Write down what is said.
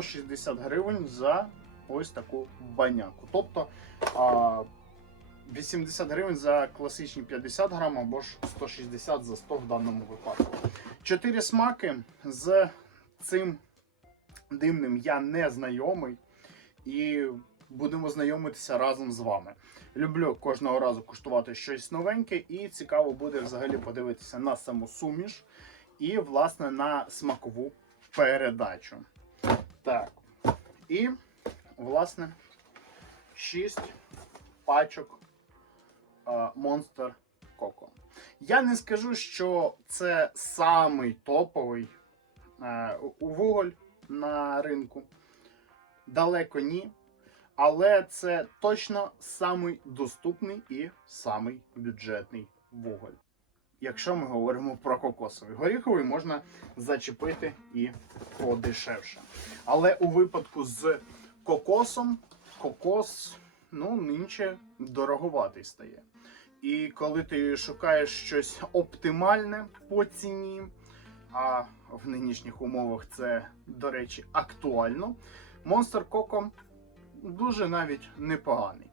160 гривень за ось таку баняку. Тобто 80 гривень за класичні 50 грам або ж 160 за 100 в даному випадку. Чотири смаки з цим димним я не знайомий і будемо знайомитися разом з вами. Люблю кожного разу куштувати щось новеньке, і цікаво буде взагалі подивитися на саму суміш і, власне, на смакову передачу. Так. І, власне, 6 пачок е, Monster Coco. Я не скажу, що це самий топовий е, вуголь на ринку. Далеко ні. Але це точно самий доступний і самий бюджетний вуголь. Якщо ми говоримо про кокосовий. Горіховий можна зачепити і подешевше. Але у випадку з кокосом, кокос ну, нинче дороговатий стає. І коли ти шукаєш щось оптимальне по ціні, а в нинішніх умовах це, до речі, актуально, Monster Coco дуже навіть непоганий.